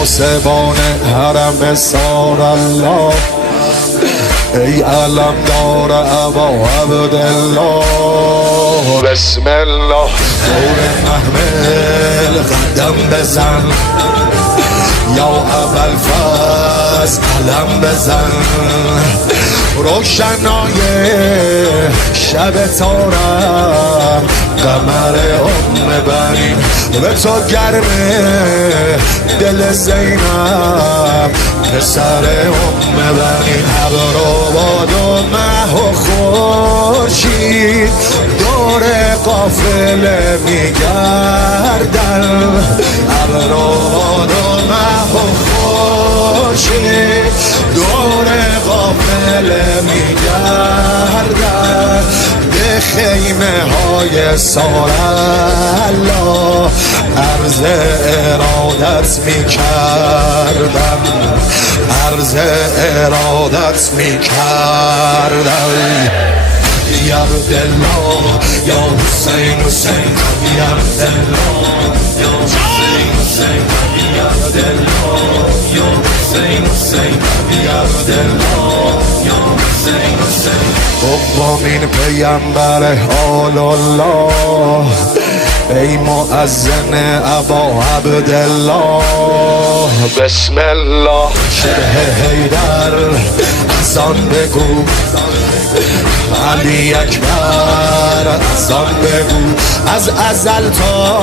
پاسبان حرم سار الله، ای علمدار ابا عبدالله. بسم الله دور محمل قدم بزن، یا ابوالفضل علم بزن. روشنای شب تارم قمر بنین، به تو گرمه دل زینب پسر بنین. ابر و باد و مه و خورشید دور قافله میگردن. ابر و باد و مه و خورشید دور قافله میگردن. به خیمه های سار الله عرض ارادت میکردم، عرض ارادت میکردم. یا عبدالله یا حسین حسین یا عبدالله یا حسین حسین یا عبدالله یا حسین حسین یا عبدالله یا حسین حسین. قوامین پیامبر آل الله، ای مؤذن ابا عبدالله. بسم الله شبه حیدر اذان بگو، علی اکبر اذان بگو. از ازل تا